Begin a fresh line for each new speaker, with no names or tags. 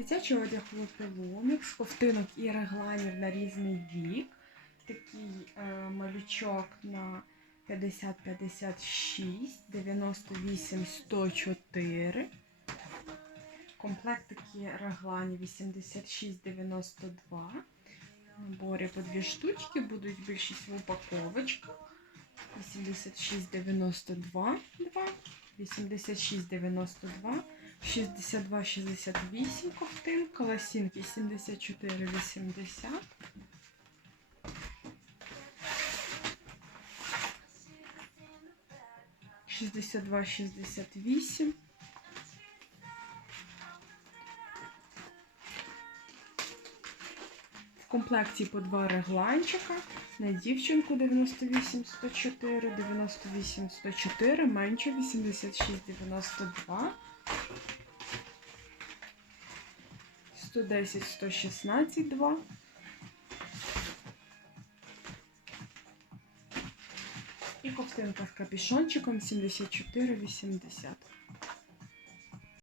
Дитячий одяг Лупиломікс, ковтинок і регланів на різний вік. Такий е, малючок на 50-56, 98-104. Комплектики реглані 86-92. В наборі по дві штучки, будуть більшість в упаковочках. 86-92, 2, 86-92, 62-68 ковтинка, лосінки 74-80. Шістдесят два, вісім. В комплекті по два регланчика. На дівчинку 98 104, 98 104, менше 86 92, 110 116 2. І ковтинка з капюшончиком 74 80.